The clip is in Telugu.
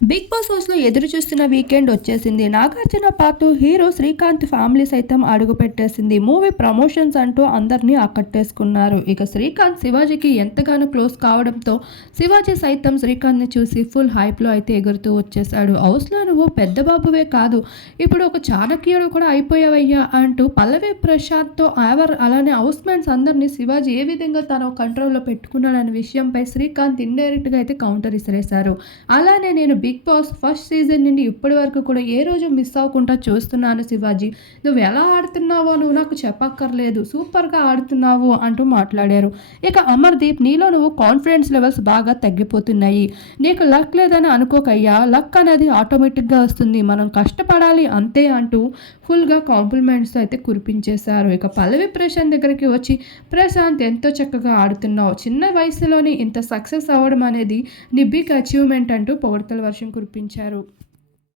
బిగ్ బాస్ హౌస్లో ఎదురు చూస్తున్న వీకెండ్ వచ్చేసింది. నాగార్జున పాటు హీరో శ్రీకాంత్ ఫ్యామిలీ సైతం అడుగు పెట్టేసింది. మూవీ ప్రమోషన్స్ అంటూ అందరినీ ఆకట్టేసుకున్నారు. ఇక శ్రీకాంత్ శివాజీకి ఎంతగానో క్లోజ్ కావడంతో శివాజీ సైతం శ్రీకాంత్ని చూసి ఫుల్ హైప్లో అయితే ఎగురుతూ వచ్చేసాడు హౌస్లో నువ్వు పెద్ద బాబువే కాదు. ఇప్పుడు ఒక చాణక్యుడు కూడా అయిపోయావయ్యా అంటూ పల్లవి ప్రశాంత్తో ఎవర్ అలానే హౌస్మెంట్స్ అందరినీ శివాజీ ఏ విధంగా తన కంట్రోల్లో పెట్టుకున్నాడనే విషయంపై శ్రీకాంత్ ఇండైరెక్ట్గా అయితే కౌంటర్ ఇసిరేశారు. అలానే నేను బిగ్ బాస్ ఫస్ట్ సీజన్ నుండి ఇప్పటి వరకు కూడా ఏ రోజు మిస్ అవ్వకుండా చూస్తున్నాను శివాజీ. నువ్వు ఎలా ఆడుతున్నావో నువ్వు నాకు చెప్పక్కర్లేదు. సూపర్గా ఆడుతున్నావు అంటూ మాట్లాడారు. ఇక అమర్దీప్ నీలో నువ్వు కాన్ఫిడెన్స్ లెవెల్స్ బాగా తగ్గిపోతున్నాయి. నీకు లక్ లేదని అనుకోకయ్యా. లక్ అనేది ఆటోమేటిక్ ఆటోమేటిక్గా వస్తుంది. మనం కష్టపడాలి అంతే అంటూ ఫుల్గా కాంప్లిమెంట్స్ అయితే కురిపించేశారు. ఇక పల్లవి ప్రశాంత్ దగ్గరికి వచ్చి ప్రశాంత్ ఎంతో చక్కగా ఆడుతున్నావు. చిన్న వయసులోనే ఇంత సక్సెస్ అవ్వడం అనేది నీ బిగ్ అచీవ్మెంట్ అంటూ పొగడతల వర్షం కురిపించారు.